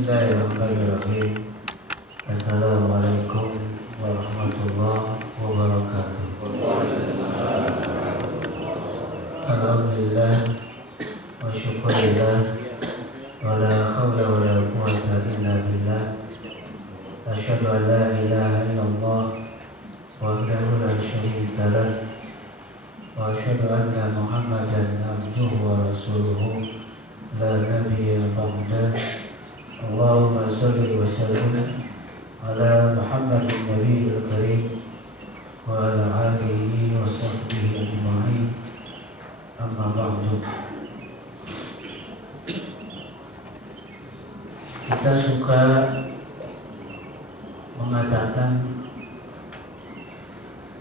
Bismillahirrahmanirrahim. Assalamualaikum warahmatullahi wabarakatuh. Alhamdulillah wa syukurillah wa la hawla wa la quwwata illa billah. Asyhadu an la ilaha illallah wahdahu la syarika lah wa asyhadu anna Muhammadan abduhu wa rasuluhu la nabiyya ba'dah. Allahumma shalli wa sallim ala Muhammadin nabiyil karim wa ala alihi wa sahbihi ajma'in. Amma ba'du. Kita suka mengatakan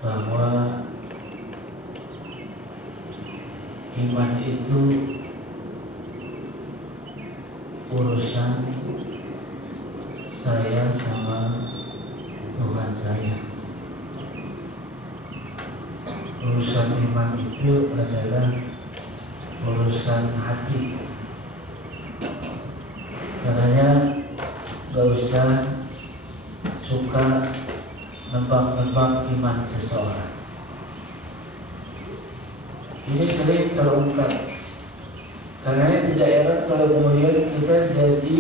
bahwa iman itu urusan saya sama Tuhan saya. Urusan iman itu adalah urusan hati. Karena gak usah suka nebak-nebak iman seseorang. Ini sering terungkap. Karena tidak heran kalau kemudian kita jadi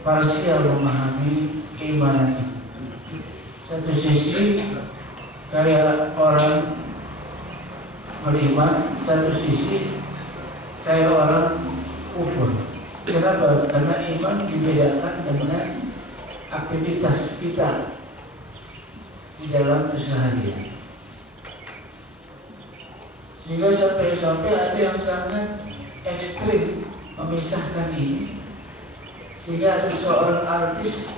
parsial memahami keimanan. Satu sisi kayak orang beriman, satu sisi kayak orang kufur. Kenapa? Karena iman dibedakan dengan aktivitas kita di dalam keseharian. Sehingga sampai ada yang sangat ekstrim memisahkan ini, sehingga ada seorang artis,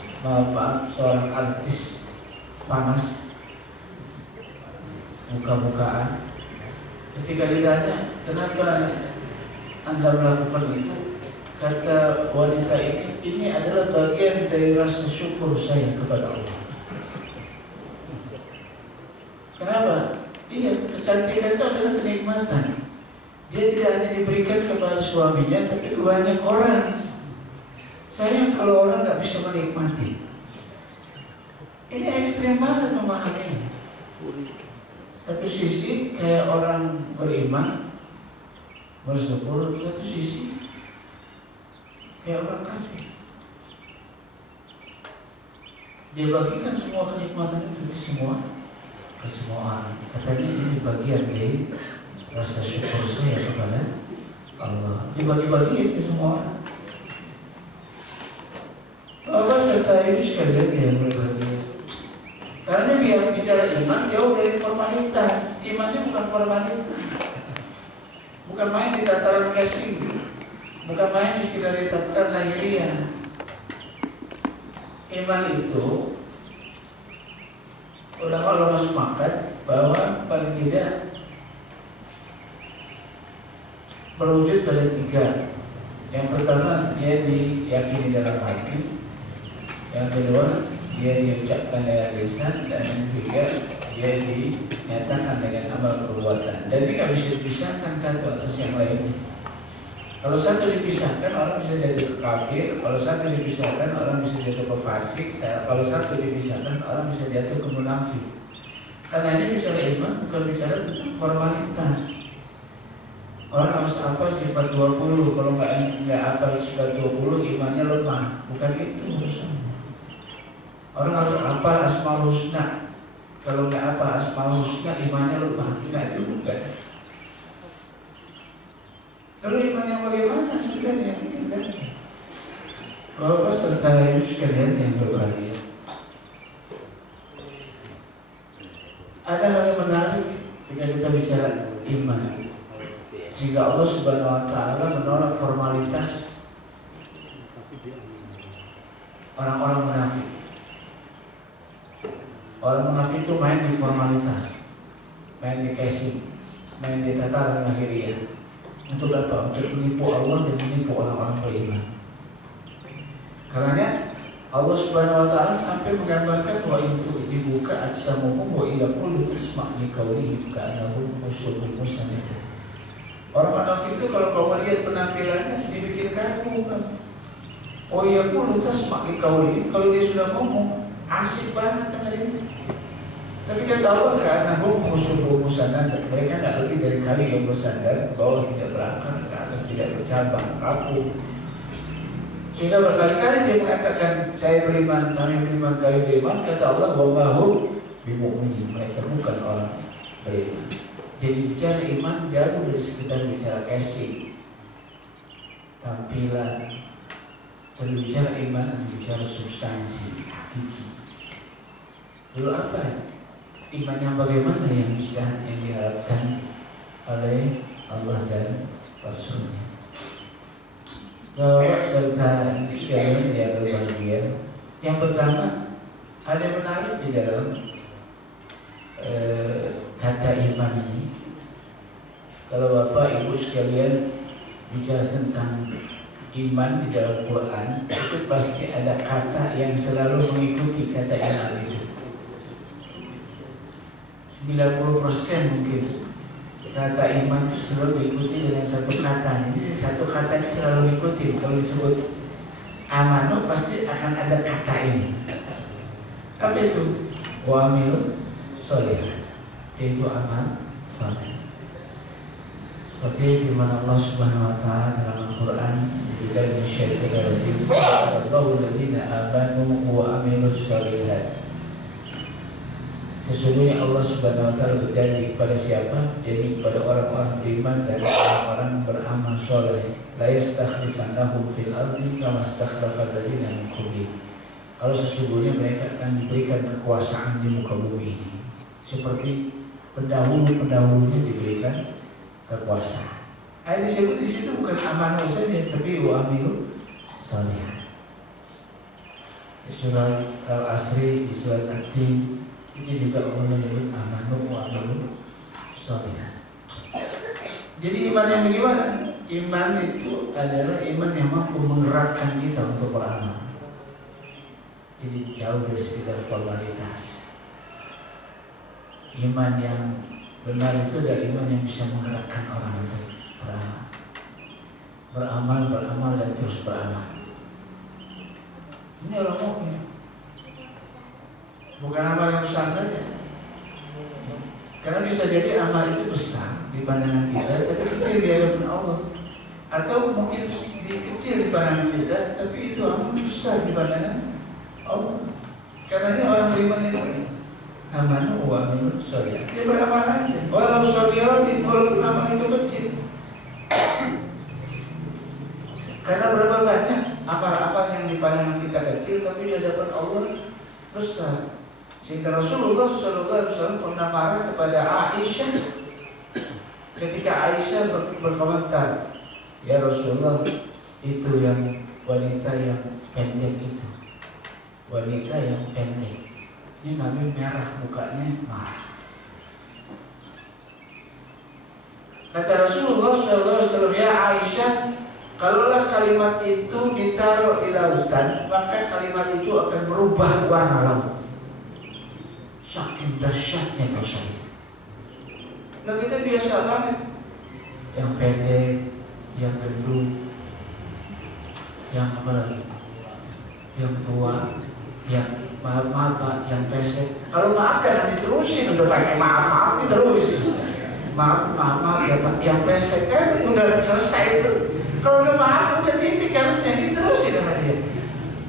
seorang artis panas, muka-mukaan. Ketika ditanya, kenapa Anda melakukan itu? Kata wanita ini adalah bagian dari rasa syukur saya kepada Allah. Kenapa? Iya, kecantikan itu adalah kenikmatan. Dia tidak hanya diberikan kepada suaminya, tapi banyak orang. Sayang kalau orang nggak bisa menikmati. Ini ekstrem banget memahaminya. Satu sisi kayak orang beriman, bersyukur. Satu sisi kayak orang kafir. Dia bagikan semua kenikmatan itu ke semua orang. Katanya ini bagian dari rasa syukur saya kepada Allah. Dibagi-bagi ke semua orang. Bapak serta ibu sekalian yang berbagi. Karena biar bicara iman jauh dari formalitas. Imannya bukan formalitas. Bukan main di tataran casing. Bukan main di sekitar di tataran lahiriah. Iman itu ulama sepakat bahwa paling tidak berwujud pada tiga. Yang pertama, dia diyakini dalam hati. Yang kedua, dia diucapkan dengan lisan. Dan yang ketiga, dia dinyatakan dengan amal perbuatan. Dan tidak bisa dipisahkan satu atas yang lain. Kalau satu dipisahkan, orang bisa jadi kafir. Kalau satu dipisahkan, orang bisa jatuh ke fasik. Kalau satu dipisahkan, orang bisa jatuh ke munafik. Karena ini bicara iman, bukan bicara tentang formalitas. Orang harus apa sifat 20, kalau nggak apa sifat 20 imannya lemah. Bukan itu urusannya. Orang harus apa asmaul husna, kalau nggak apa asmaul husna imannya lemah. Nggak itu bukan. Kalau iman yang bagaimana sebenarnya? Bapak serta ibu sekalian yang berbahagia, ada hal yang menarik ketika kita bicara iman. Jika Allah Subhanahu wa Ta'ala menolak formalitas orang-orang munafik. Orang munafik itu main di formalitas, main di casing, main di tataran lahiriah. Untuk apa? Untuk menipu Allah dan menipu orang-orang beriman. Karena Allah Subhanahu wa Ta'ala sampai menggambarkan wa itu dibuka ajsamuhum wa yaqulu tasma' li qawlihi ka'annahum musyrikum musannid. Orang munafik itu kalau kau melihat penampilannya dibikin kaku kan. Oh iya pun tasma' liqauli, kalau dia sudah ngomong asik banget dengerin. Tapi kata Allah karena khusyuk bersandar, mereka nggak lebih dari kali yang bersandar, bawah tidak berangkat, ke atas tidak bercabang, rapuh. Sehingga berkali-kali dia mengatakan saya beriman, kami beriman, kami beriman. Kata Allah bahwa bimu'minin, mereka bukan orang beriman. Jadi bicara iman jauh dari sekedar bicara kasih, tampilan. Berbicara iman, bicara substansi, hakiki. Lalu apa? Iman yang bagaimana yang bisa yang diharapkan oleh Allah dan Rasulnya. Bapak serta sekalian yang berbahagia. Yang pertama, ada yang menarik di dalam kata iman ini. Kalau Bapak Ibu sekalian bicara tentang iman di dalam Quran, itu pasti ada kata yang selalu mengikuti kata iman itu. 90% mungkin kata iman itu selalu diikuti dengan satu kata. Ini satu kata ini selalu diikuti. Kalau disebut amanu pasti akan ada kata ini. Apa itu? Wa amilu sholih, yaitu amal saleh. Seperti firman Allah Subhanahu wa taala dalam Al-Qur'an, "Billahi minasyaitonir rajim. Allahu alladziina aamanu wa amilus sholihat." Sesungguhnya Allah Subhanahu wa taala berjanji kepada siapa? Jadi kepada orang-orang beriman dan orang-orang beramal soleh. La yastakhlifannahum fil ardi kama stakhlafa alladziina min qablihim. Kalau sesungguhnya mereka akan diberikan kekuasaan di muka bumi ini, seperti pendahulu-pendahulunya diberikan kekuasaan. Ayat disebut di situ bukan amanu saja, tapi wa amilu sholih. Di surat Al-Asri, di surat At-Tin itu juga Allah menyebut amanu wa amilu sholih. Jadi iman yang bagaimana? Iman itu adalah iman yang mampu menggerakkan kita untuk beramal. Jadi jauh dari sekedar formalitas. Iman yang benar itu adalah iman yang bisa menggerakkan orang untuk beramal dan terus beramal. Ini orang mukmin. Bukan amal yang besar saja. Karena bisa jadi amal itu besar di pandangan kita, tapi kecil di hadapan Allah. Atau mungkin kecil di pandangan kita, tapi itu amal besar di pandangan Allah. Karena ini orang beriman itu amanu wa amilu sholih. Dia beramal aja. Walau sholihati, walaupun amal itu kecil. Karena berapa banyak amal-amal yang di pandangan kita kecil, tapi di hadapan Allah besar. Sehingga Rasulullah SAW pernah marah kepada Aisyah ketika Aisyah berkomentar, ya Rasulullah, itu yang wanita yang pendek itu, wanita yang pendek. Ini Nabi merah mukanya, marah. Kata Rasulullah SAW, ya Aisyah, kalaulah kalimat itu ditaruh di lautan, maka kalimat itu akan merubah warna laut. Saking dahsyatnya dosa itu. Nah kita biasa banget, yang pendek, yang gendut, yang apa lagi, yang tua, yang maaf, yang pesek. Kalau maaf jangan diterusin, udah pakai maaf diterusin. Maaf, yang pesek kan udah selesai itu. Kalau udah maaf udah titik, harusnya diterusin sama dia.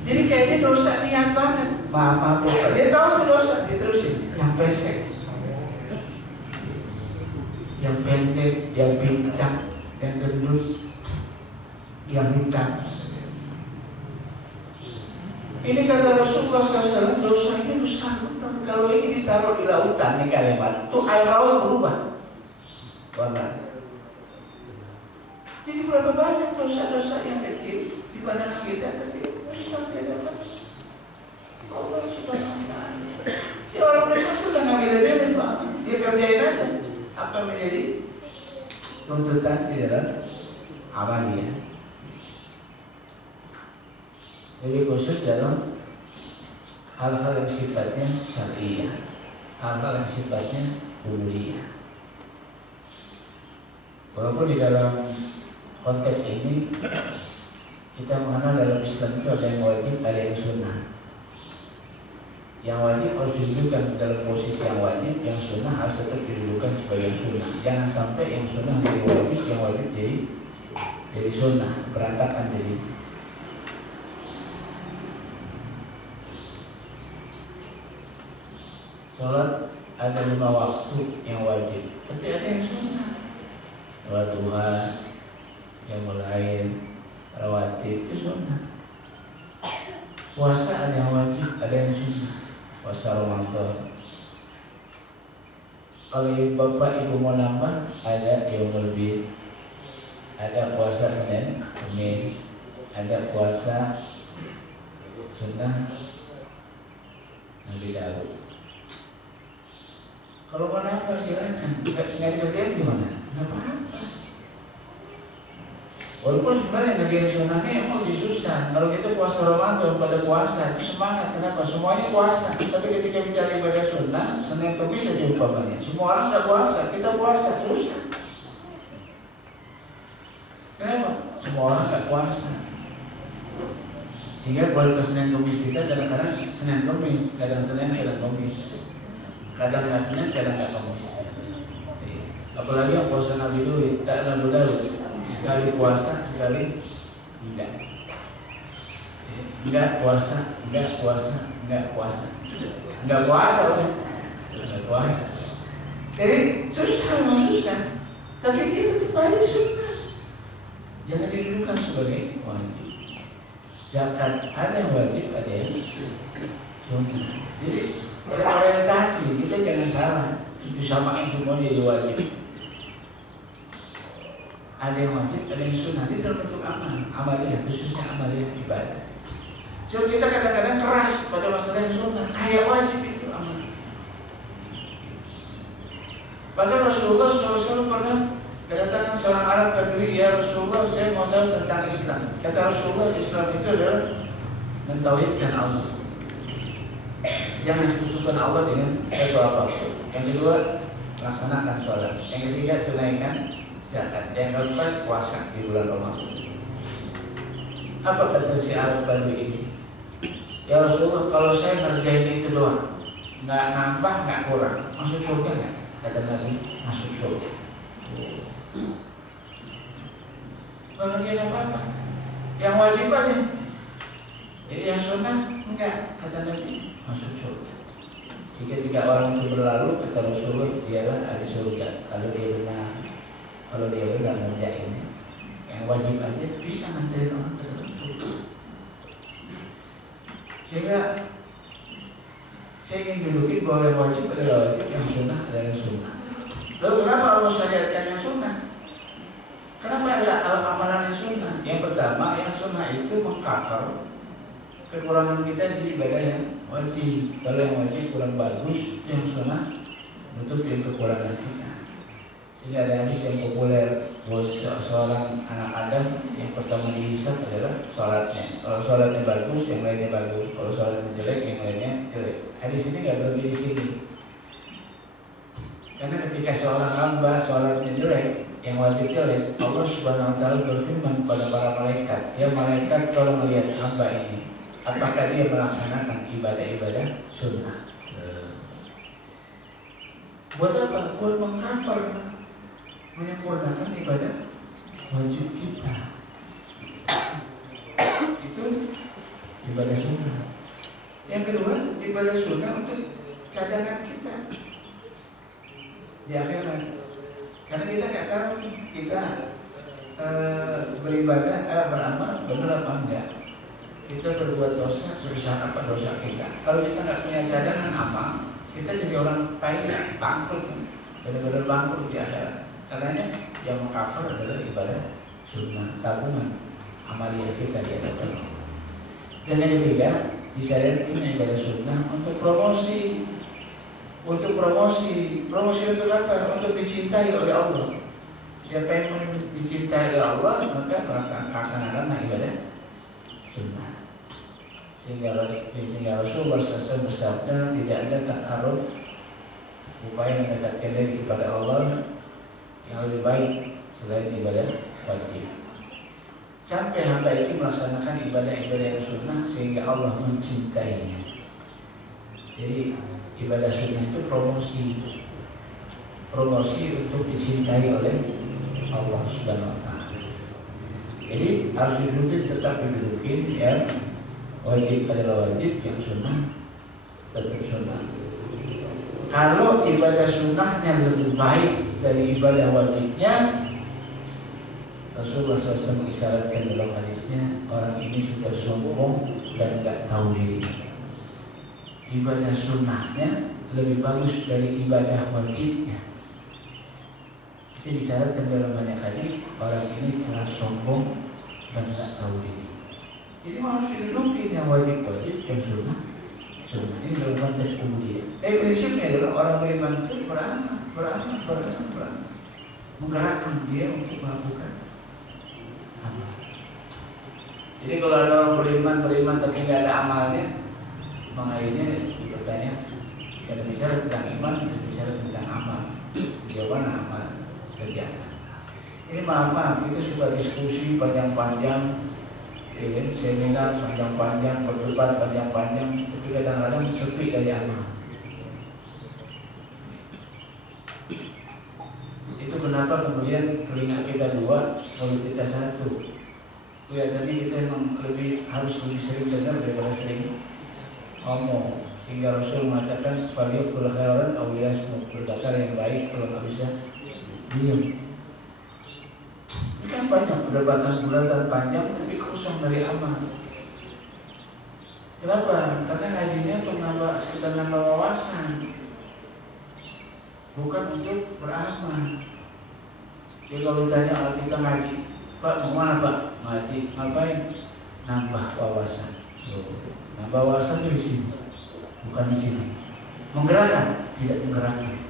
Jadi kayaknya dosa niat banget. Maaf, dia tahu itu dosa, diterusin. Yang pesek, yang pendek, yang pincang, yang gendut, yang hitam. Ini kata Rasulullah SAW, dosa ini besar benar. Kalau ini ditaruh di lautan, nih kalimat itu air laut berubah warna. Jadi berapa banyak dosa-dosa yang kecil di pandangan kita, tapi besar di hadapan Allah Subhanahu wa taala. Ya orang beriman sudah ngambil lebih itu apa? Dia kerjain aja. Apa menjadi tuntutan di dalam amalnya. Jadi khusus dalam hal-hal yang sifatnya syariah, hal-hal yang sifatnya uluhiyah. Walaupun di dalam konteks ini Kita mengenal dalam Islam itu ada yang wajib, ada yang sunnah. Yang wajib harus didudukan dalam posisi yang wajib, yang sunnah harus tetap didudukan sebagai yang sunnah. Jangan sampai yang sunnah jadi wajib, yang wajib jadi sunnah, berantakan jadi. Sholat ada 5 waktu yang wajib, tapi ada yang sunnah. Sholat duha, yang lain, rawatib itu sunnah. Puasa ada yang wajib, ada yang sunnah. Puasa Ramadan. Kalau bapak ibu mau nambah, ada yang lebih. Ada puasa Senin, Kamis, ada puasa sunnah Nabi Daud. Kalau mau nambah silakan. Nggak dikerjain gimana? Nggak apa-apa. Walaupun sebenarnya ngerjain sunnahnya emang lebih susah. Kalau kita puasa Ramadan pada puasa itu semangat, kenapa? Semuanya puasa. Tapi ketika bicara ibadah sunnah, Senin Kamis saja umpamanya. Semua orang nggak puasa, kita puasa susah. Kenapa? Semua orang nggak puasa. Sehingga kualitas Senin Kamis kita kadang-kadang Senin Kamis, kadang Senin, kadang Kamis. Kadang nggak Senin, kadang nggak Kamis. Apalagi yang puasa Nabi Daud. Sekali puasa, sekali enggak. Enggak puasa, enggak puasa, enggak puasa. Enggak puasa, enggak puasa. Jadi susah, memang susah. Tapi kita tetap aja sunnah. Jangan didudukan sebagai wajib. Zakat ada yang wajib, ada yang sunnah. Jadi ada orientasi, kita jangan salah. Terus disamain semua jadi wajib. Ada yang wajib, ada yang sunnah. Itu dalam bentuk amaliyah, khususnya amaliyah ibadah. Jadi kita kadang-kadang keras pada masalah yang sunnah, kayak wajib itu amal. Padahal Rasulullah SAW pernah kedatangan seorang Arab Badui, ya Rasulullah, saya mau tahu tentang Islam. Kata Rasulullah, Islam itu adalah mentauhidkan Allah. Jangan sekutukan Allah dengan satu apapun. Yang kedua, laksanakan sholat. Yang ketiga, tunaikan zakat. Yang keempat, puasa di bulan Ramadan. Apa kata si Arab Badui ini? Ya Rasulullah, kalau saya ngerjain itu doang, nggak nambah, nggak kurang, masuk surga nggak? Kata Nabi, masuk surga. Nggak ngerjain apa-apa, yang wajib aja. Jadi yang sunnah enggak, kata Nabi, masuk surga. Jika orang itu berlalu, kata Rasulullah, dialah ahli surga. Kalau dia benar ngerjain yang wajib aja bisa nganterin orang ke dalam surga. Sehingga saya ingin dudukin bahwa yang wajib adalah wajib, yang sunnah adalah sunnah. Lalu kenapa Allah syariatkan yang sunnah? Kenapa ada amalan yang sunnah? Yang pertama, yang sunnah itu mengcover kekurangan kita di ibadah yang wajib. Kalau yang wajib kurang bagus, yang sunnah nutupin kekurangan kita. Sehingga ada hadis yang populer bahwa seorang anak Adam yang pertama dihisab adalah sholatnya. Kalau sholatnya bagus, yang lainnya bagus. Kalau sholatnya jelek, yang lainnya jelek. Hadis ini nggak berhenti di sini. Karena ketika seorang hamba sholatnya jelek, yang wajib jelek, Allah Subhanahu Wa Taala berfirman kepada para malaikat, ya malaikat, kalau melihat hamba ini, apakah dia melaksanakan ibadah-ibadah sunnah? Buat apa? Buat mengcover, menyempurnakan ibadah wajib kita. Itu ibadah sunnah. Yang kedua, ibadah sunnah untuk cadangan kita di akhirat. Karena kita nggak tahu kita beribadah, beramal benar apa enggak. Kita berbuat dosa sebesar apa dosa kita. Kalau kita nggak punya cadangan amal, kita jadi orang kaya, bangkrut, benar-benar bangkrut di akhirat. Karena yang mengcover adalah ibadah sunnah, tabungan amaliyah kita di hadapan Allah. Dan yang ketiga, disyariatkan ibadah sunnah untuk promosi. Untuk promosi untuk apa? Untuk dicintai oleh Allah. Siapa yang dicintai oleh Allah, maka melaksanakan ibadah sunnah. Sehingga Rasulullah SAW bersabda, tidak ada takarrub, upaya mendekatkan diri kepada Allah yang lebih baik selain ibadah wajib. sampai hamba itu melaksanakan ibadah-ibadah yang sunnah sehingga Allah mencintainya. Jadi ibadah sunnah itu promosi untuk dicintai oleh Allah Subhanahu wa Ta'ala. Jadi harus didudukin, tetap didudukin, yang wajib adalah wajib, yang sunnah tetap sunnah. Kalau ibadah sunnahnya lebih baik dari ibadah wajibnya, Rasulullah SAW mengisyaratkan dalam hadisnya, orang ini sudah sombong dan tidak tahu diri. Ibadah sunnahnya lebih bagus dari ibadah wajibnya. Itu disyaratkan dalam banyak hadis, orang ini telah sombong dan tidak tahu diri. Jadi harus didudukin yang wajib-wajib, yang sunnah. Ini dalam konteks ubudiyah. Prinsipnya adalah orang beriman itu beramal, menggerakkan dia untuk melakukan amal. Jadi kalau ada orang beriman tapi nggak ada amalnya, maka ini bertanya, kita bicara tentang iman, kita bicara tentang amal. Sejauh mana amal kerjaan? Ini maaf, kita suka diskusi panjang-panjang, seminar panjang-panjang, berdebat panjang-panjang, tapi kadang-kadang sepi dari amal. Itu kenapa kemudian telinga kita dua, mulut kita satu. Kelihatannya kita memang harus lebih sering dengar daripada sering ngomong. Sehingga Rasul mengatakan, "Faliyakul khairan aw liyasmut." Berkata yang baik, kalau nggak bisa diam. Kan banyak perdebatan panjang tapi kosong dari amal. Kenapa? Karena ngajinya untuk sekedar nambah wawasan, bukan untuk beramal. Jadi kalau ditanya kalau kita ngaji, Pak mau mana Pak? Ngaji, ngapain? Nambah wawasan. Nambah wawasan itu di sini, bukan di sini. Menggerakkan, tidak menggerakkan.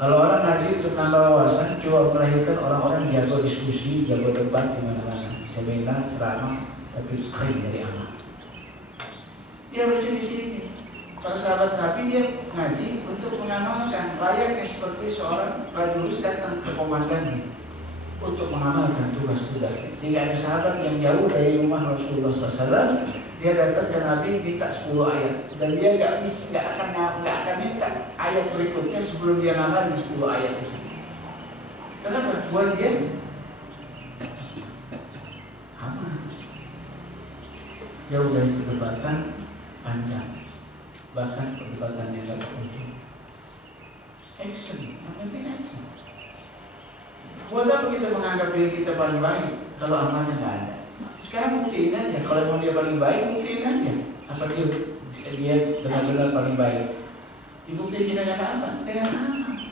Kalau orang ngaji untuk nambah wawasan, coba melahirkan orang-orang jago diskusi, jago debat di mana-mana, seminar, ceramah, tapi kering dari amal. Dia harusnya di sini. Para sahabat Nabi dia ngaji untuk mengamalkan, layaknya seperti seorang prajurit datang ke komandannya untuk mengamalkan tugas-tugasnya. Sehingga ada sahabat yang jauh dari rumah Rasulullah SAW, dia datang ke Nabi minta 10 ayat, dan dia nggak akan minta ayat berikutnya sebelum dia ngamalin 10 ayat itu. Kenapa? Buat dia aman. Jauh dari perdebatan panjang, bahkan perdebatan yang nggak berujung. Action, yang penting action. Buat apa kita menganggap diri kita paling baik kalau amalnya nggak ada? Sekarang buktiin aja, kalau memang dia paling baik, buktiin aja. Apa dia benar-benar paling baik? Dibuktiin dengan apa? Dengan amal.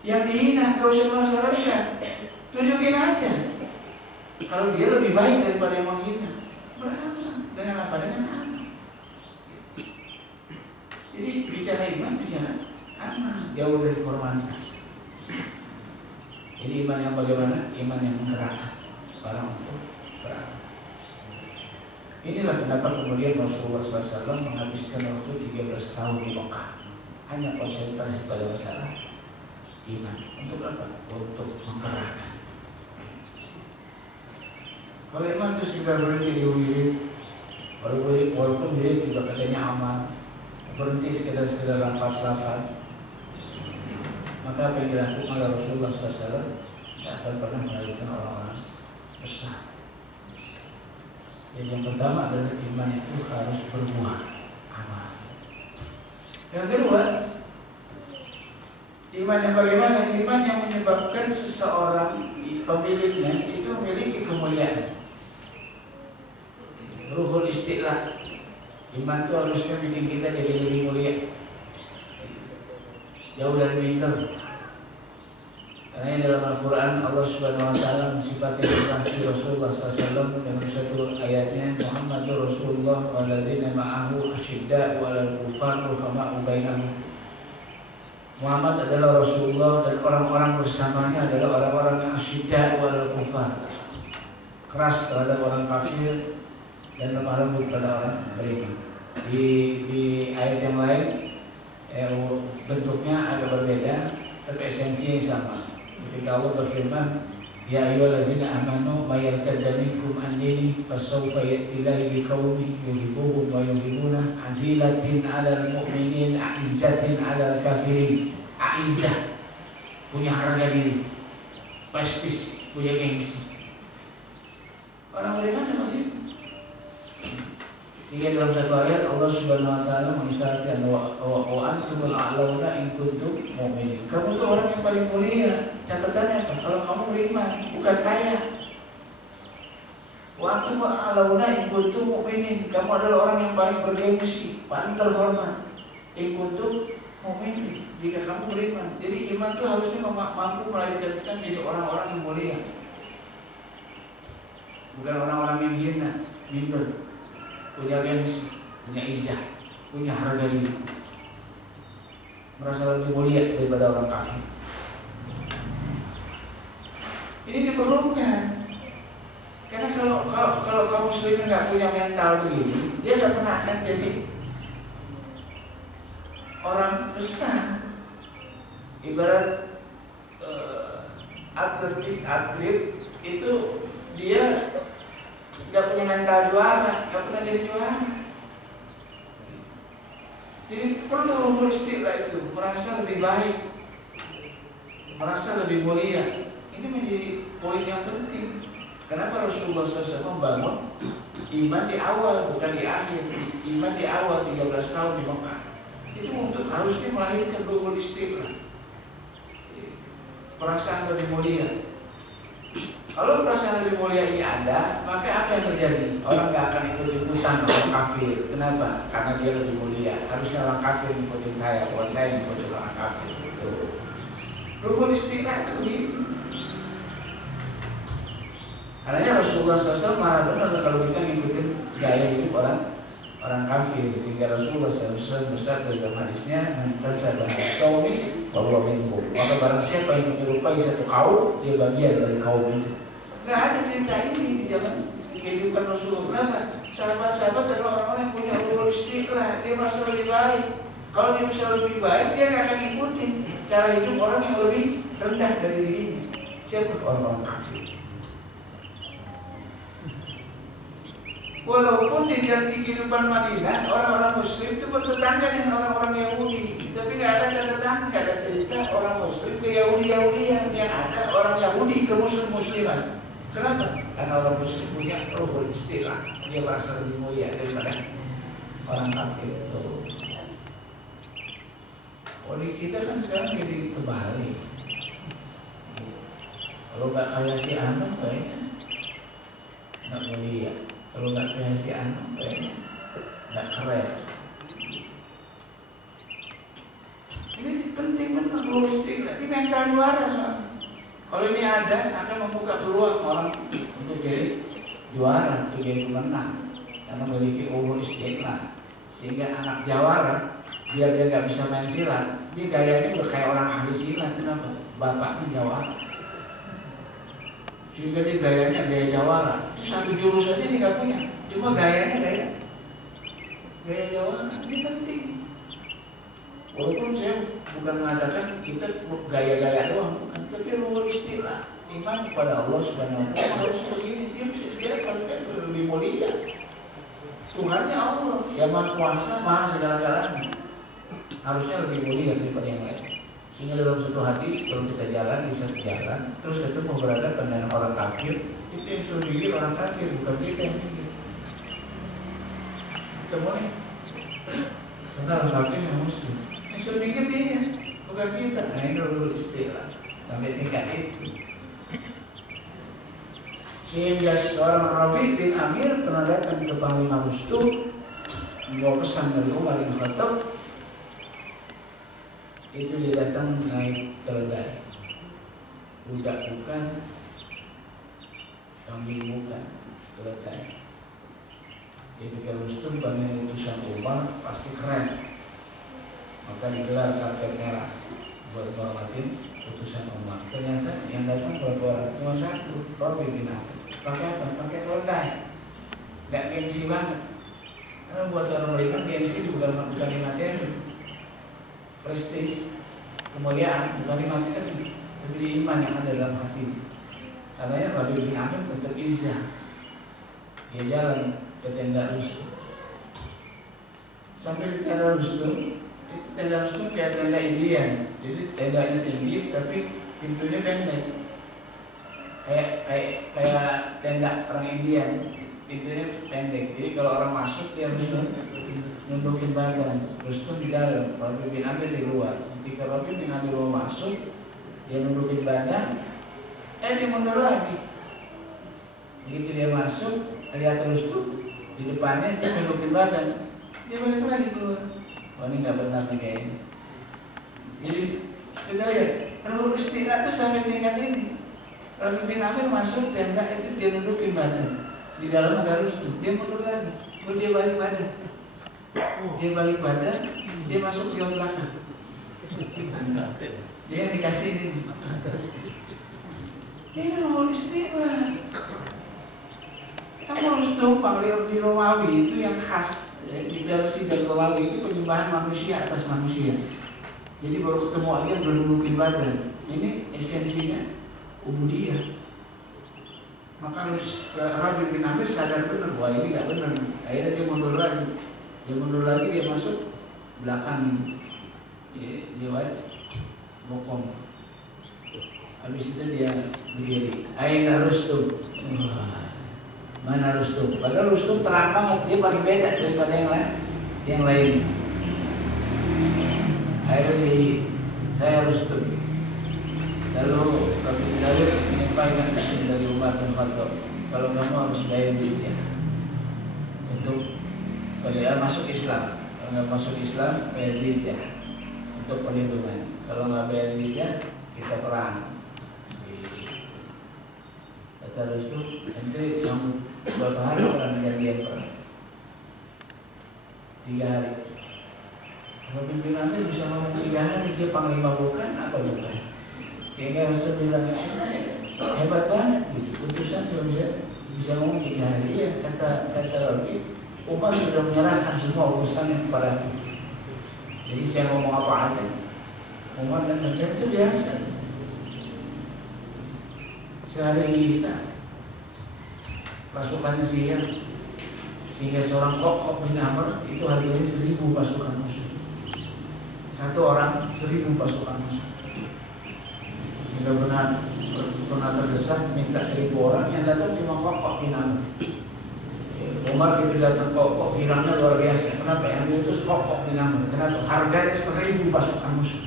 Yang dihina, gak usah merasa rendah, tunjukin aja. Kalau dia lebih baik daripada yang menghina, beramal. Dengan apa? Dengan amal. Jadi bicara iman, bicara amal, jauh dari formalitas. Jadi iman yang bagaimana? Iman yang menggerakkan orang untuk beramal. Inilah kenapa kemudian Rasulullah SAW menghabiskan waktu 13 tahun di Mekah hanya konsentrasi pada masalah iman. Untuk apa? Untuk menggerakkan. Kalau iman itu sekedar berhenti di wirid, walaupun wirid juga katanya amal, berhenti sekedar lafaz-lafaz, maka apa yang dilakukan oleh Rasulullah SAW tidak akan pernah melahirkan orang-orang besar. Jadi yang pertama adalah iman itu harus berbuah amal. Yang kedua, iman yang bagaimana? Iman yang menyebabkan seseorang pemiliknya itu memiliki kemuliaan. Ruhul istilah. Iman itu harusnya bikin kita jadi lebih mulia, jauh dari minder. Karena dalam Al-Quran Allah Subhanahu Wa Taala mensifati generasi Rasulullah SAW dengan satu ayatnya, Muhammadur Rasulullah walladzina ma'ahu asyidda walal kufar ruhama'u bainahum. Muhammad adalah Rasulullah dan orang-orang bersamanya adalah orang-orang yang asyidda walal kufar, keras terhadap orang kafir dan lemah lembut pada orang beriman. Di ayat yang lain bentuknya agak berbeda tapi esensinya yang sama. Ketika Allah berfirman, Ya ayyuhallazina amanu may yartadda minkum an dinihi fasawfa ya'ti Allahu biqaumin yuhibbuhum wa yuhibbuna azillatin 'alal mu'minin 'izzatin 'alal kafirin. A'izzah, punya harga diri, prestis, punya gengsi. Orang beriman memang gitu. Sehingga dalam satu ayat Allah Subhanahu wa taala mengisyaratkan wa antumul a'launa in kuntum mu'minin. Kamu tuh orang yang paling mulia. Catatannya apa? Kalau kamu beriman, bukan kaya. Wa antumul a'launa in kuntum mu'minin. Kamu adalah orang yang paling bergengsi, paling terhormat. In kuntum mu'minin. Jika kamu beriman. Jadi iman itu harusnya mampu melahirkan kita menjadi orang-orang yang mulia. Bukan orang-orang yang hina, minder. Punya gengsi, punya izzah, punya harga diri, merasa lebih mulia daripada orang kafir. Ini diperlukan, karena kalau kaum muslimin nggak punya mental begini, dia nggak pernah akan jadi orang besar. Ibarat atlet itu dia nggak punya mental juara, nggak pernah jadi juara. Jadi perlu istilah itu, merasa lebih baik, merasa lebih mulia. Ini menjadi poin yang penting. Kenapa Rasulullah SAW membangun iman di awal, bukan di akhir. Iman di awal 13 tahun di Mekah. Itu untuk harusnya melahirkan ruhul istilah, perasaan lebih mulia. Kalau perasaan lebih mulia ini ada, maka apa yang terjadi? Orang gak akan ikut-ikutan orang kafir. Kenapa? Karena dia lebih mulia. Harusnya orang kafir ikutin saya, bukan saya ikutin orang kafir. Ruhul istilah itu begitu. Karena Rasulullah SAW marah benar kalau kita ngikutin gaya hidup orang kafir. Sehingga Rasulullah SAW bersabda dalam hadisnya, "Mantasabah qaumi fahuwa minhum." Maka barang siapa yang menyerupai satu kaum, dia bagian dari kaum itu. Nggak ada cerita ini di zaman kehidupan Rasulullah. Kenapa? Sahabat-sahabat adalah orang-orang yang punya ulul istiqlah. Dia merasa lebih baik. Kalau dia bisa lebih baik, dia nggak akan ikutin cara hidup orang yang lebih rendah dari dirinya. Siapa? Orang-orang kafir. Walaupun di kehidupan Madinah, orang-orang Muslim itu bertetangga dengan orang-orang Yahudi, tapi nggak ada catatan, nggak ada cerita orang Muslim ke Yahudi-Yahudian. Yang ada orang Yahudi ke Musliman. Kenapa? Karena orang Muslim punya ruhul istilah, dia merasa lebih mulia daripada orang kafir itu. Oleh kita kan sekarang jadi kebalik. Kalau nggak kayak si Anom kayaknya nggak mulia. Kalau nggak kayak si Anom kayaknya nggak keren. Ini penting benar ruhul istilah. Ini mental juara soalnya. Kalau ini ada, akan membuka peluang orang untuk jadi juara, untuk jadi pemenang, karena memiliki ulul istiqlah. Sehingga anak jawara, biar dia nggak bisa main silat, dia gayanya udah kayak orang ahli silat. Kenapa? Bapaknya jawara, sehingga dia gayanya gaya jawara. Satu jurus aja dia nggak punya, cuma gayanya gaya jawara. Ini penting. Walaupun saya bukan mengatakan kita gaya-gaya doang, bukan, tapi ruhul istilah, iman kepada Allah Subhanahu wa taala harus begini. Dia harusnya lebih mulia. Tuhannya Allah, yang Maha Kuasa, Maha segala-galanya. Harusnya lebih mulia daripada yang lain. Sehingga dalam satu hadis, kalau kita jalan di satu jalan, terus ketemu berhadapan dengan orang kafir, itu yang suruh gigit orang kafir, bukan kita yang gigit. Ketemu nih, karena orang kafir yang muslim. Suruh mikir dia, bukan kita. Nah ini ruhul istilah sampai tingkat itu. Sehingga seorang Rabi' bin Amir pernah datang ke Panglima Rustum membawa pesan dari Umar bin Khattab. Itu dia datang naik keledai, kuda bukan, kambing bukan, keledai. Dia pikir Rustum Panglima utusan Umar pasti keren. Maka digelar karpet merah buat menghormatin putusan Umar. Ternyata yang datang berapa cuma satu, Rabi' bin Amir. Pakai apa? Pakai keledai. Gak gengsi banget. Karena buat orang beriman gengsi bukan di materi, prestis, kemuliaan bukan di materi, tapi di iman yang ada dalam hati. Karena Rabi bin Amir tetap izah. Dia jalan ke tenda Rustum. Sampai di tenda Rustum, itu tenda Rustum kayak tenda Indian. Jadi tendanya tinggi tapi pintunya pendek. Kayak tenda orang Indian, pintunya pendek. Jadi kalau orang masuk dia harus nundukin badan. Rustum di dalam, Rabi bin Amir di luar. Ketika Rabi bin Amir mau masuk, dia nundukin badan. Dia mundur lagi. Begitu dia masuk, lihat Rustum di depannya, dia nundukin badan. Dia balik lagi keluar. Wah, ini nggak benar nih kayaknya. Jadi kita lihat, kalau istirahat tuh sampai tingkat ini. Rabi bin Amir masuk tenda itu dia nundukin badan. Di dalam ada Rustum, dia mundur lagi. Lalu dia balik badan. Dia balik badan, dia masuk ke belakang. Dia dikasih ini. Ini nomor istilah. Kamu harus tumpang di Romawi itu yang khas. Di versi dari Romawi itu penyembahan manusia atas manusia. Jadi baru ketemu aja belum nundukin badan. Ini esensinya ubudiyah. Maka Rabi bin Amir sadar benar, wah ini nggak benar. Akhirnya dia mundur lagi. Dia masuk belakang ini. Dia bokong. Habis itu dia berdiri. Aina Rustum. Mana Rustum? Padahal Rustum terang banget, dia paling beda daripada yang lain. Akhirnya saya Rustum. Lalu Rabi bin Amir menyampaikan dari Umar bin Khattab, kalau kamu harus bayar duitnya untuk kalau masuk Islam. Kalau nggak masuk Islam, bayar duitnya untuk perlindungan. Kalau nggak bayar duitnya, kita perang. Kata Rustum, nanti kamu berapa hari perang janjian perang? 3 hari. Rabi bin Amir bisa ngomong 3 hari, dia panglima bukan apa bukan? Sehingga Rasul bilang, hebat banget, putusan bisa ngomong 3 hari. Ya, kata Rabi, Umar sudah menyerahkan semua urusannya kepada aku. Jadi saya ngomong apa aja, Umar dan Nabi itu biasa. Sehari bisa pasukannya siang, sehingga seorang Kokok bin Amr itu harganya 1000 pasukan musuh. Satu orang 1000 pasukan musuh. Sehingga pernah terdesak minta 1000 orang, yang datang cuma Kokok bin Amr. Umar itu datang Kokok, girangnya luar biasa. Kenapa? Yang itu Kokok bin Amr. Kenapa? Harganya 1000 pasukan musuh.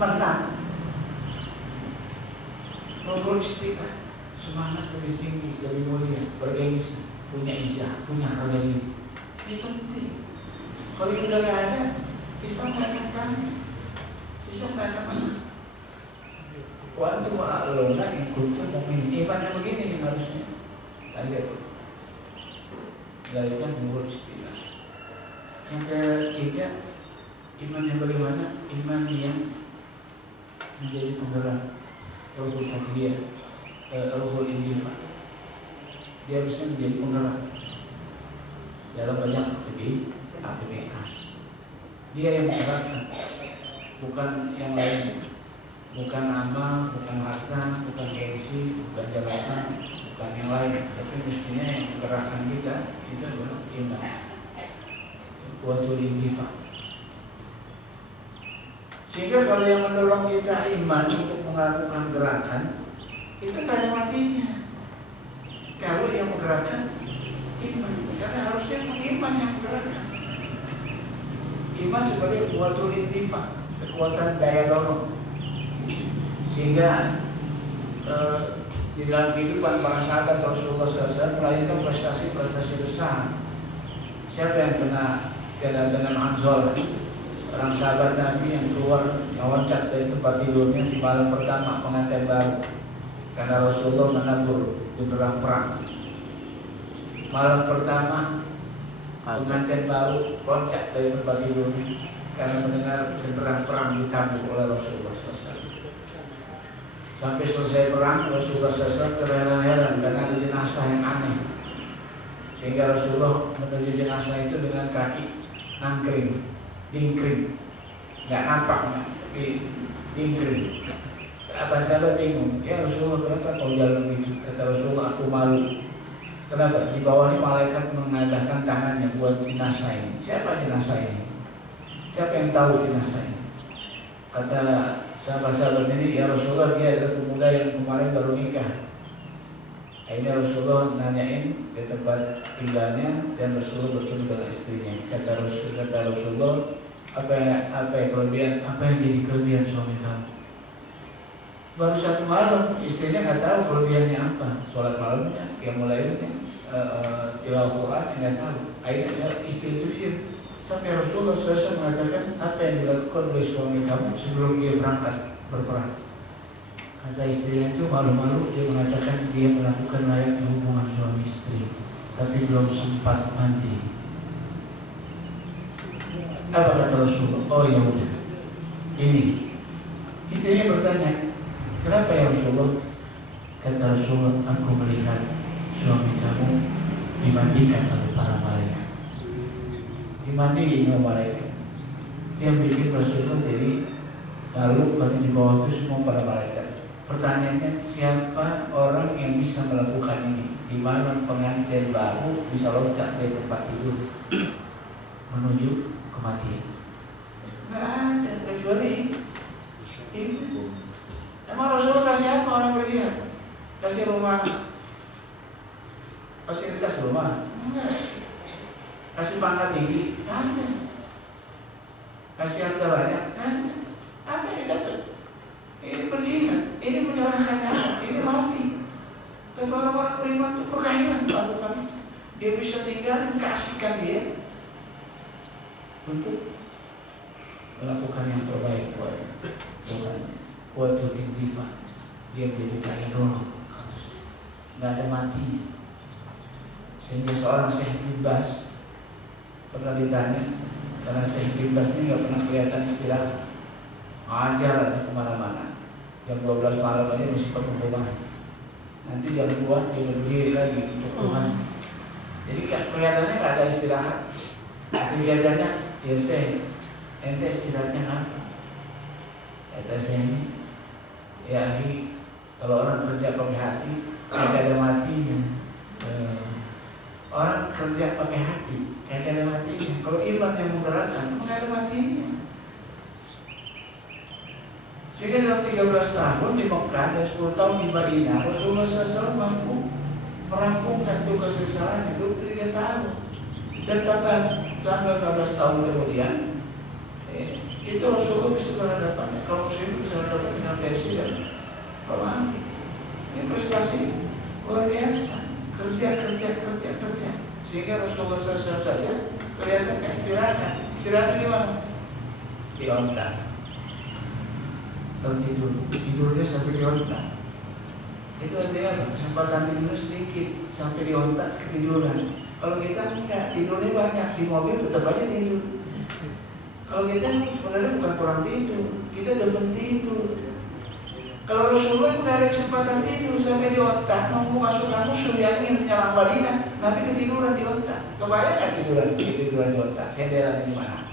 Menang. Rasul istiqah, semangat lebih tinggi, lebih mulia, bergengsi, punya izah, punya harga diri. Ini penting. Kalau itu udah gak ada, Islam gak akan kami. Islam gak akan mana. Wa antum a'launa in kuntum mu'minin. Imannya begini yang harusnya. Lihat. Dalilkan umur istilah. Yang ketiga, iman yang bagaimana? Iman yang menjadi penggerak. Ruhul Tadbiyah, Ruhul Indifa. Dia harusnya menjadi penggerak dalam banyak aktivitas. Dia yang menggerakkan, bukan yang lain. Bukan amal, bukan harta, bukan gengsi, bukan jabatan, bukan yang lain. Tapi mestinya yang menggerakkan kita itu adalah iman. Ruhul Indifa. Sehingga kalau yang mendorong kita iman untuk melakukan gerakan, itu tidak ada matinya. Kalau yang menggerakkan iman, karena harusnya iman yang menggerakkan. Iman sebagai kuatul intifa, kekuatan daya dorong. Sehingga di dalam kehidupan para sahabat Rasulullah SAW melahirkan prestasi-prestasi besar. Siapa yang kena dengan Anzol? Orang sahabat Nabi yang keluar meloncat dari tempat tidurnya di malam pertama pengantin baru, karena Rasulullah menabur genderang perang. Malam pertama pengantin baru loncat dari tempat tidurnya karena mendengar genderang perang ditabur oleh Rasulullah SAW. Sampai selesai perang, Rasulullah SAW terheran-heran karena ada jenazah yang aneh, sehingga Rasulullah menuju jenazah itu dengan kaki nangkring, dingkring, nggak nampak, tapi dingkring. Apa sahabat bingung, ya Rasulullah kenapa kau jalan begitu? Kata Rasulullah, aku malu. Kenapa? Di bawahnya malaikat mengadahkan tangannya buat dinasain. Siapa dinasain? Siapa yang tahu dinasain? Kata sahabat-sahabat ini, ya Rasulullah, dia adalah pemuda yang kemarin baru nikah. Akhirnya Rasulullah nanyain ke tempat tinggalnya dan Rasulullah bertemu dengan istrinya. Kata Rasulullah, apa yang jadi kelebihan suami kamu? Baru satu malam, istrinya nggak tahu kelebihannya apa. Sholat malamnya, sekian mulainya, tilawah Quran, nggak tahu. Akhirnya istri itu diam. Sampai Rasulullah SAW mengatakan apa yang dilakukan oleh suami kamu sebelum dia berangkat berperang. Kata istrinya itu malu-malu, dia mengatakan dia melakukan layaknya hubungan suami istri, tapi belum sempat mandi. Apa kata Rasulullah? Oh ya udah, ini. Istrinya bertanya, kenapa ya Rasulullah? Kata Rasulullah, aku melihat suami kamu dimandikan oleh para malaikat. Dimandiin oleh malaikat. Yang bikin Rasulullah jadi lalu kalau di bawah itu semua para malaikat. Pertanyaannya, siapa orang yang bisa melakukan ini? Di mana pengantin baru bisa loncat dari tempat tidur menuju kematian? Nggak ada kecuali ibu. Emang Rasulullah kasih apa orang beriman? Kasih rumah, fasilitas rumah? Enggak. Kasih pangkat tinggi? Ada. Kasih harta banyak? Ada. Apa yang didapat? Ini berjihad, ini menyerahkan nyawa, ini mati. Tapi orang-orang beriman itu perkainan melakukan itu. Dia bisa tinggalin, kasihkan dia untuk melakukan yang terbaik buat Tuhan. Buat Tuhan diva, dia menjadi kaya dorong, nggak ada matinya. Sehingga seorang Syekh bin Baz pernah ditanya, karena Syekh bin Baz ini nggak pernah kelihatan istirahat, ajar aja kemana-mana. Jam 12 malam aja mesti ke rumah. Nanti jam 2 dia berdiri lagi untuk Tuhan. Jadi kelihatannya nggak ada istirahat. Tapi kelihatannya, ya Syekh, ente istirahatnya apa? Kata saya ini, ya kalau orang kerja pakai hati, tidak ada matinya. Orang kerja pakai hati, tidak ada matinya. Kalau iman yang menggerakkan, tidak ada matinya. Sehingga dalam 13 tahun di Mekah dan 10 tahun di Madinah, Rasulullah SAW mampu merampungkan tugas risalahnya 23 tahun. Dan tanggal 12 tahun kemudian, itu Rasulullah bisa berhadapan, kaum muslimin bisa berhadapan dengan Persia dan Romawi. Ini prestasi luar biasa. Kerja. Sehingga Rasulullah SAW saja kelihatan istirahat. Istirahat di mana? Di onta. Tidurnya sampai di onta. Itu artinya apa? Kesempatan tidurnya sedikit sampai di onta ketiduran. Kalau kita enggak, tidurnya banyak di mobil tetap aja tidur. Kalau kita sebenarnya bukan kurang tidur, kita demen tidur. Kalau Rasulullah nggak ada kesempatan tidur sampai di onta, nunggu pasukan musuh yang ingin menyerang Madinah, tapi ketiduran di onta. Kebayang tiduran di onta, senderan di mana?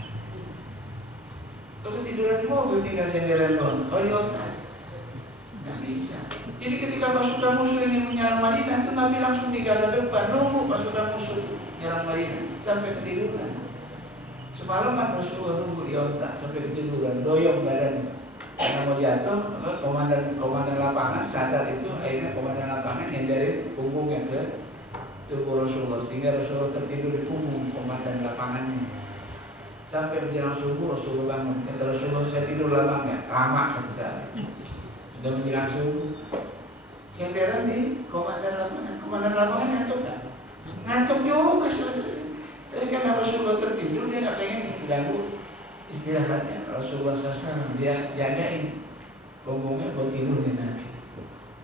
Kalau ketiduran di mobil tinggal senderan doang. Kalau di onta nggak bisa. Jadi ketika pasukan musuh ingin menyerang Madinah, itu Nabi langsung di garda depan nunggu pasukan musuh menyerang Madinah sampai ketiduran. Semalaman Rasulullah nunggu di onta sampai ketiduran, doyong badan. Karena mau jatuh, komandan lapangan sadar itu, akhirnya komandan lapangan hindarin punggungnya ke tubuh Rasulullah, sehingga Rasulullah tertidur di punggung komandan lapangannya. Sampai menjelang subuh Rasulullah bangun. Kata Rasulullah, saya tidur lama nggak? Lama, kata saya. Sudah menjelang subuh. Senderan di komandan lapangan ngantuk nggak? Ngantuk juga sebetulnya. Tapi karena Rasulullah tertidur, dia nggak pengen mengganggu istirahatnya. Rasulullah SAW dia jagain punggungnya buat tidur di Nabi.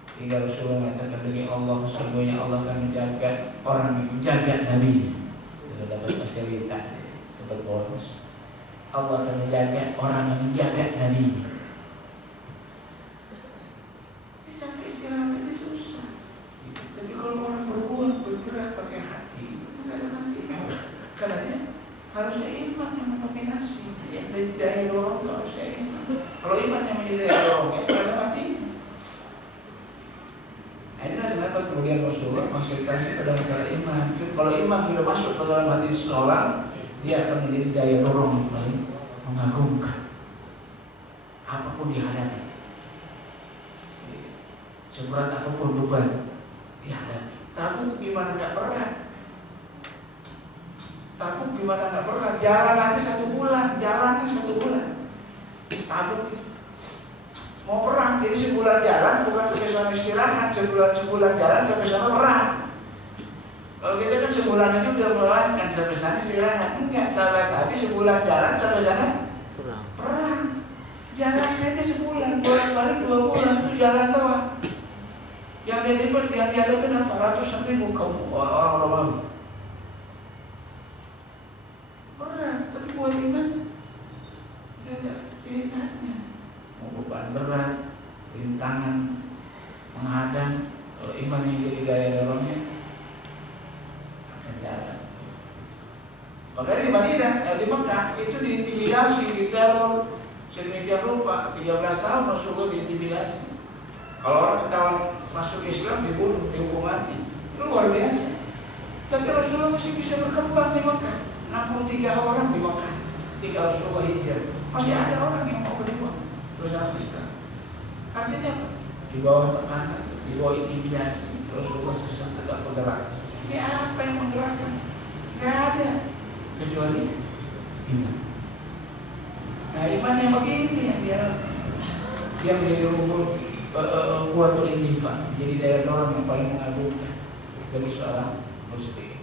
Sehingga Rasulullah mengatakan, demi Allah, semuanya Allah akan menjaga orang yang menjaga Nabi. Itu dapat fasilitas, dapat bonus. Allah akan menjaga orang yang menjaga Nabi. Sampai istirahat itu susah. Tapi kalau orang bergerak pakai hati, itu nggak ada mati. Karena harusnya iman yang mendominasi, yang daya dorong harusnya iman. Kalau iman yang menjadi daya dorong, ya tidak ada matinya. kemudian Rasulullah konsentrasi pada masalah iman. Kalau iman sudah masuk ke dalam hati seseorang, dia akan menjadi daya dorong yang paling mengagumkan. Apapun dihadapi, seberat apapun beban dihadapi. Takut gimana nggak berat? Takut gimana nggak berat? Jalan aja 1 bulan, jalannya 1 bulan. Takut mau perang, jadi sebulan jalan bukan sampai sana istirahat, sebulan jalan sampai sana perang. Kalau kita kan sebulan aja udah melelahkan sampai sana istirahat, enggak sahabat. Tapi sebulan jalan sampai sana perang. Jalannya aja sebulan, bolak-balik 2 bulan itu jalan doang. Yang dihadapin apa? Ratusan ribu kaum orang Romawi. Berat, tapi buat iman nggak ada ceritanya. Mau beban berat, rintangan, menghadang, kalau iman yang jadi daya dorongnya akan jalan. Makanya di Madinah, di Mekah itu diintimidasi, diteror sedemikian rupa. 13 tahun Rasulullah diintimidasi. Kalau orang ketahuan masuk Islam dibunuh, dihukum mati, itu luar biasa. Tapi Rasulullah masih bisa berkembang di Mekah. 63 orang di Mekah ketika Rasulullah hijrah, masih ada orang yang mau berjuang bersama Islam. Artinya apa? Di bawah tekanan, di bawah intimidasi, Rasulullah sesat tegak bergerak. Ini apa yang menggerakkan? Gak ada kecuali iman. Nah, iman yang begini yang dia menjadi rumput kuatul indifa, jadi daya dorong yang paling mengagumkan bagi seorang muslim.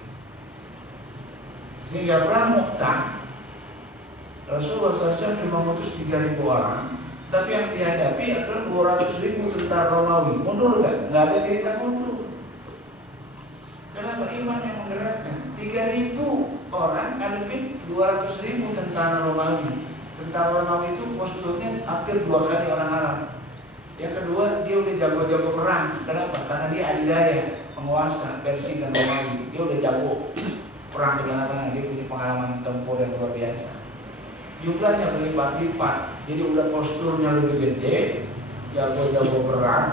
Sehingga perang Mu'tah, Rasulullah SAW cuma mengutus 3.000 orang, tapi yang dihadapi adalah 200.000 tentara Romawi. Mundur nggak? Nggak ada cerita mundur. Kenapa? Iman yang menggerakkan. 3.000 orang ngadepin 200.000 tentara Romawi. Tentara Romawi itu posturnya hampir 2 kali orang Arab. Yang kedua, dia udah jago-jago perang. Kenapa? Karena dia adidaya, penguasa Persia dan Romawi. Dia udah jago perang di mana-mana. Dia punya pengalaman tempur yang luar biasa. Jumlahnya berlipat-lipat, jadi udah posturnya lebih gede, jago-jago perang.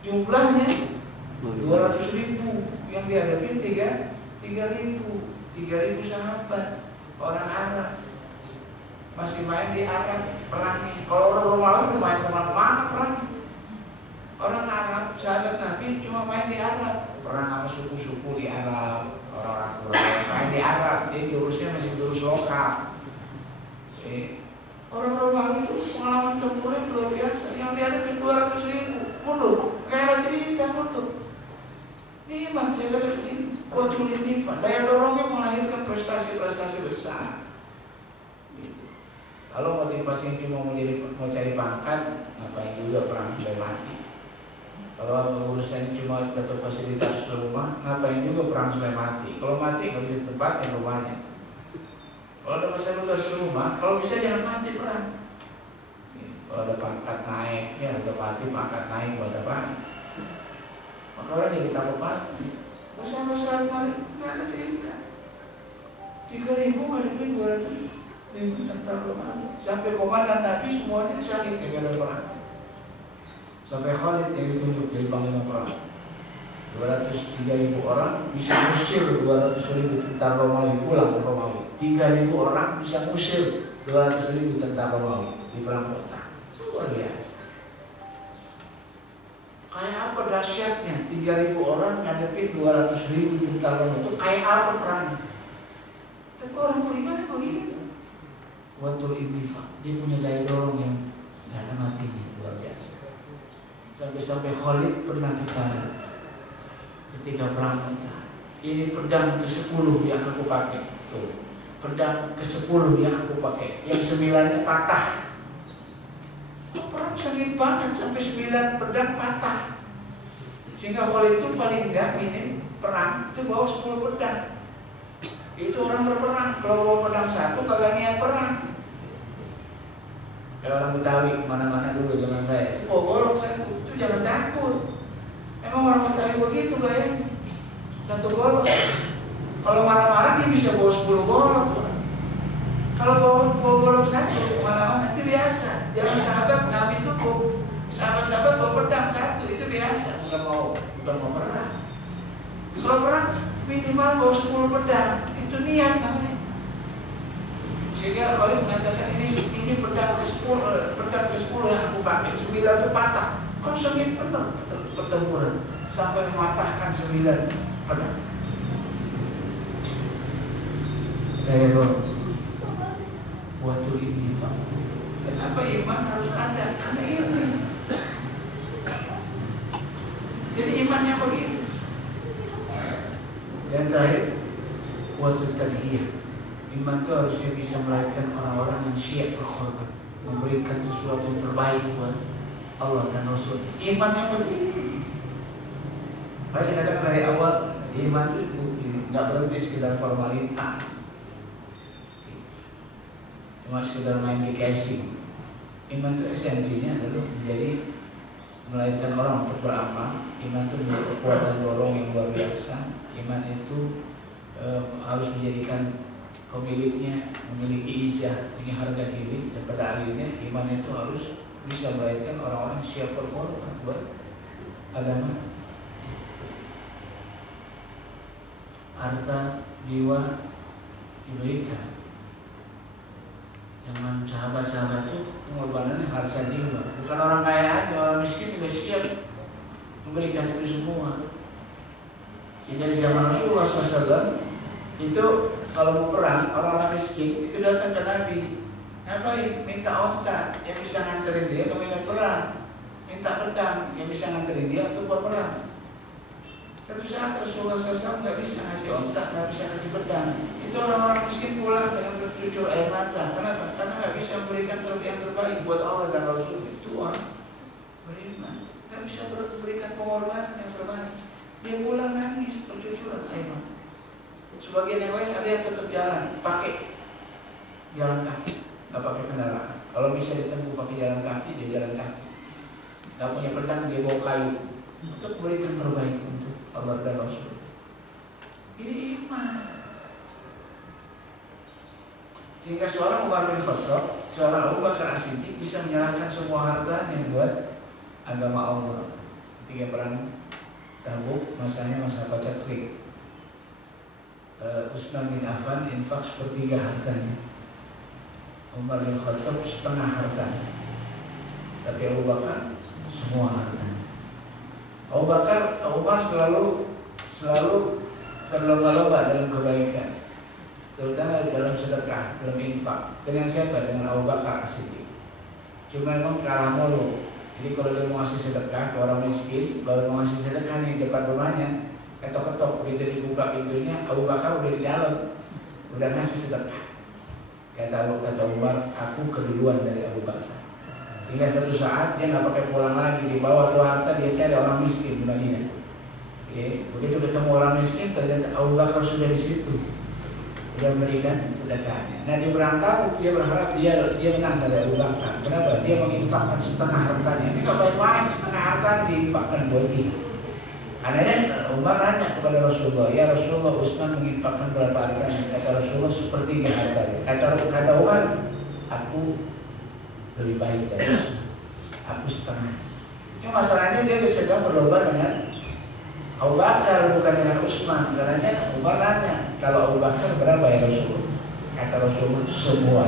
Jumlahnya 200.000, yang dihadapi 3.000 sahabat orang Arab. Masih main di Arab perangnya. Kalau orang Romawi udah main kemana-mana perang. Orang Arab, sahabat Nabi cuma main di Arab, perang sama suku-suku di Arab. Orang-orang main di Arab, jadi jurusnya masih jurus lokal. Orang Romawi itu pengalaman tempurnya luar biasa. Yang dihadapi 200.000 mundur, kayak ada cerita mundur. Ini iman, saya kata ini kuatul indifa, daya dorongnya melahirkan prestasi-prestasi besar. Kalau motivasi cuma mau cari pangkat, ngapain juga perang sampai mati. Kalau urusan cuma dapat fasilitas rumah, ngapain juga perang sampai mati. Kalau mati nggak bisa tempatin rumahnya. Kalau ada fasilitas rumah, kalau bisa jangan mati perang. Kalau ada pangkat naik, ya udah mati pangkat naik buat apa? Maka orang jadi takut mati. Besar-besar kemarin nggak ada cerita. 3.000 ngadepin 200.000 tentara Romawi. Sampai komandan Nabi semuanya syahid di dalam perang. Sampai Khalid yang ditunjuk jadi panglima perang. 203.000 orang bisa usir 200.000 tentara Romawi pulang ke Romawi. 3.000 orang bisa usir 200.000 tentara Romawi di perang Mu'tah. Luar biasa. Kayak apa dahsyatnya 3.000 orang ngadepin 200.000 tentara Romawi. Itu kayak apa perangnya? Tapi orang beriman begitu. Watul indifa, dia punya daya dorong yang nggak ada matinya, luar biasa. Sampai Khalid pernah ditanya ketika perang Mu'tah, ini pedang ke-10 yang aku pakai. Tuh, pedang ke-10 yang aku pakai, yang 9-nya patah. Perang sakit banget sampai 9 pedang patah. Sehingga Khalid itu paling enggak minim perang itu bawa 10 pedang. Itu orang berperang, kalau bawa pedang 1 kagak niat perang. Kalau orang Betawi kemana-mana dulu zaman saya, bawa golok 1, itu jangan takut. Emang orang Betawi begitu gayanya, 1 golok. Kalau marah-marah dia bisa bawa 10 golok. Kalau bawa golok 1 kemana-mana itu biasa. Jangan sahabat Nabi itu Sahabat-sahabat bawa pedang satu, itu biasa, bukan mau perang. Kalau perang minimal bawa 10 pedang, itu niat namanya. Sehingga Khalid mengatakan ini pedang ke-10 yang aku pakai, 9 itu patah. Kau sengit benar pertempuran sampai mematahkan 9 pedang. Ayo, waktu ini Pak. Kenapa iman harus ada? Karena ini. Jadi imannya begini. Yang terakhir, waktu tadhiyah. Iman itu harusnya bisa melahirkan orang-orang yang siap berkorban, memberikan sesuatu yang terbaik buat Allah dan Rasul. Iman yang begini. Masih katakan dari awal, iman itu nggak berhenti sekedar formalitas, cuma sekedar main di casing. Iman itu esensinya adalah menjadi melahirkan orang untuk beramal. Iman itu punya kekuatan dorong yang luar biasa. Iman itu harus menjadikan pemiliknya memiliki izah, punya harga diri, dan pada akhirnya iman itu harus bisa melahirkan orang-orang siap berkorban buat agama. Harta jiwa diberikan. Jangan sahabat-sahabat itu pengorbanannya harta jiwa. Bukan orang kaya aja, orang miskin juga siap memberikan itu semua. Sehingga di zaman Rasulullah SAW itu kalau mau perang, orang-orang miskin itu datang ke Nabi. Ngapain? Minta onta yang bisa nganterin dia ke medan perang, minta pedang yang bisa nganterin dia untuk berperang. Satu saat Rasulullah SAW nggak bisa ngasih onta, nggak bisa ngasih pedang. Itu orang-orang miskin pulang dengan bercucur air mata. Kenapa? Karena nggak bisa memberikan yang terbaik buat Allah dan Rasul. Itu orang beriman, nggak bisa memberikan pengorbanan yang terbaik. Dia pulang nangis, bercucuran air mata. Sebagian yang lain ada yang tetap jalan, pakai jalan kaki, nggak pakai kendaraan. Kalau bisa ditempuh pakai jalan kaki, dia jalan kaki. Nggak punya pedang, dia bawa kayu untuk memberikan terbaik untuk Allah dan Rasul. Ini iman. Sehingga seorang Umar bin Khattab, seorang Abu Bakar As-Siddiq bisa menyerahkan semua hartanya buat agama Allah. Ketika perang Tabuk, masanya masa pacaklik. Utsman bin Affan infak sepertiga hartanya, Umar bin Khattab setengah hartanya, tapi Abu Bakar semua hartanya. Umar selalu berlomba-lomba dalam kebaikan, terutama dalam sedekah, dalam infak. Dengan siapa? Dengan Abu Bakar As-Siddiq. Cuma memang kalah mulu. Jadi kalau dia mau ngasih sedekah ke orang miskin, baru mau ngasih sedekah nih depan rumahnya, ketok-ketok, begitu dibuka pintunya, Abu Bakar udah di dalam, udah ngasih sedekah. Kata Umar, aku keduluan dari Abu Bakar. Sehingga satu saat dia nggak pakai pulang lagi, dibawa tuh harta, dia cari orang miskin di Madinah. Begitu ketemu orang miskin, ternyata Abu Bakar sudah di situ, udah memberikan sedekahnya. Nah di perang Tabuk dia berharap dia menang dari Abu Bakar. Kenapa? Dia menginfakkan setengah hartanya. Ini nggak baik-baik, setengah hartanya diinfakkan buat dia. Karena Umar nanya kepada Rasulullah, ya Rasulullah, Utsman menginfakkan berapa hartanya? Kata Rasulullah sepertiga hartanya. Kata Umar, aku lebih baik dari Utsman, aku setengah. Cuma masalahnya dia sedang berlomba dengan Abu Bakar, bukan dengan Utsman. Karena Umar nanya, kalau Abu Bakar berapa ya Rasulullah? Kata Rasulullah, semua.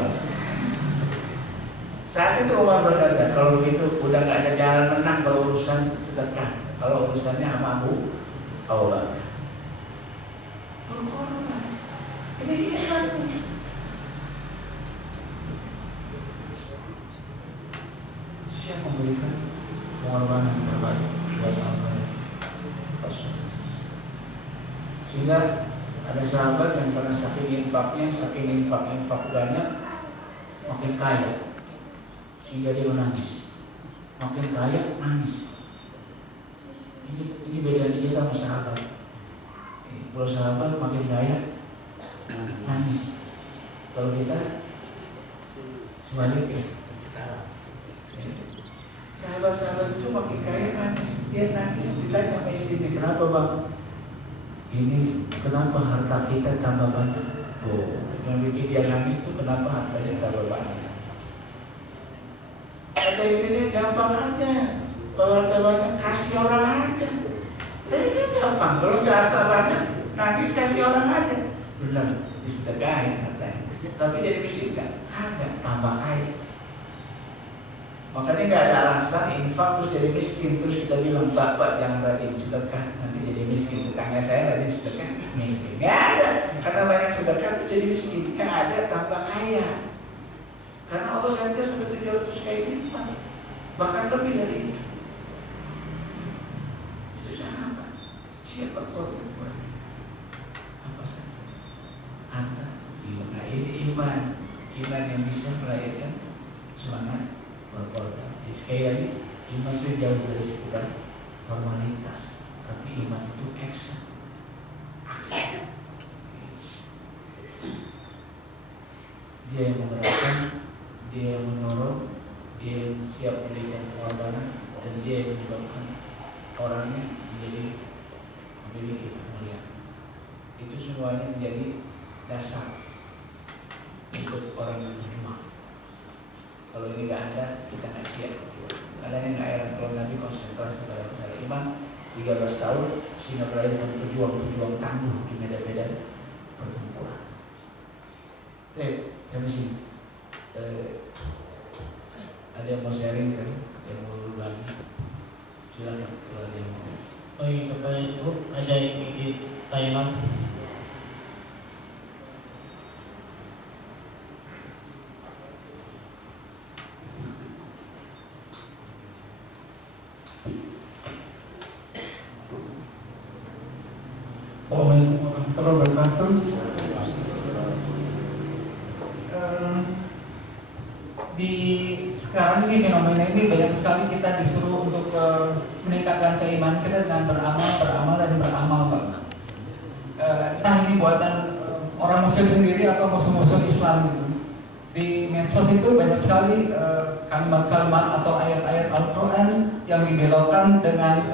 Saat itu Umar berkata, kalau begitu udah nggak ada jalan menang kalau urusan sedekah. Kalau urusannya sama Abu Bakar. Berkorban. Ini iman. Siap memberikan pengorbanan terbaik buat Allah. Sehingga ada sahabat yang karena saking infak banyak, makin kaya. Sehingga dia menangis. Makin kaya, nangis. Ini bedanya kita sama sahabat. Kalau sahabat makin kaya, nangis. Kalau kita sebaliknya. Sahabat-sahabat itu makin kaya nangis. Dia nangis, ditanya sama istrinya, kenapa bang? Ini kenapa harta kita tambah banyak? Oh, yang bikin dia nangis itu kenapa hartanya tambah banyak? Kata istrinya, gampang aja, kalau harta banyak kasih orang aja. Kan gampang, kalau nggak harta banyak nangis kasih orang aja. Benar, disedekahin hartanya. Tapi jadi miskin kan? Kagak, tambah kaya. Makanya nggak ada alasan infak terus jadi miskin. Terus kita bilang, bapak jangan rajin sedekah, nanti jadi miskin. Tetangga saya rajin sedekah, miskin. Nggak ada, karena banyak sedekah itu jadi miskin. Yang ada tambah kaya. Karena Allah ganti sampai 700 kali lipat, bahkan lebih dari itu. Itu sahabat. Siapa korban? Apa saja? Harta. Nah ini iman yang bisa melahirkan semangat berkorban. Jadi sekali lagi, iman itu jauh dari sekedar formalitas, tapi iman itu action. Dia yang menggerakkan, dia yang menolong, dia yang siap memberikan pengorbanan, dan dia yang menyebabkan orangnya menjadi memiliki kemuliaan. Itu semuanya menjadi dasar untuk orang yang berjuang. Kalau ini nggak ada, kita nggak siap. Adanya nggak heran kalau Nabi konsentrasi pada masalah iman 13 tahun sehingga melahirkan pejuang-pejuang tangguh di medan-medan pertempuran. Kami sih ada yang mau sharing kan, yang mau berbagi, silakan kalau ada yang mau. Baik, kepada itu ada yang ingin Thailand. Assalamualaikum warahmatullahi wabarakatuh. Di sekarang ini fenomena ini banyak sekali kita disuruh untuk meningkatkan keimanan kita dengan beramal dan beramal, Pak. Entah ini buatan orang Muslim sendiri atau musuh-musuh Islam gitu. Di medsos itu banyak sekali kalimat-kalimat atau ayat-ayat Al-Quran yang dibelokkan dengan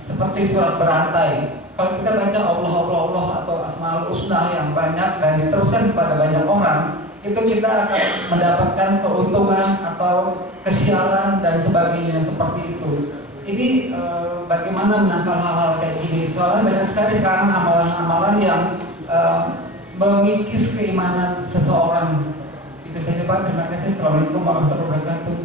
seperti surat berantai. Kalau kita baca Allah atau Asmaul Husna yang banyak dan diteruskan kepada banyak orang, itu kita akan mendapatkan keuntungan atau kesialan dan sebagainya seperti itu. Ini bagaimana menangkal hal-hal kayak gini? Soalnya banyak sekali sekarang amalan-amalan yang mengikis keimanan seseorang. Itu saja Pak, terima kasih. Assalamualaikum warahmatullahi wabarakatuh.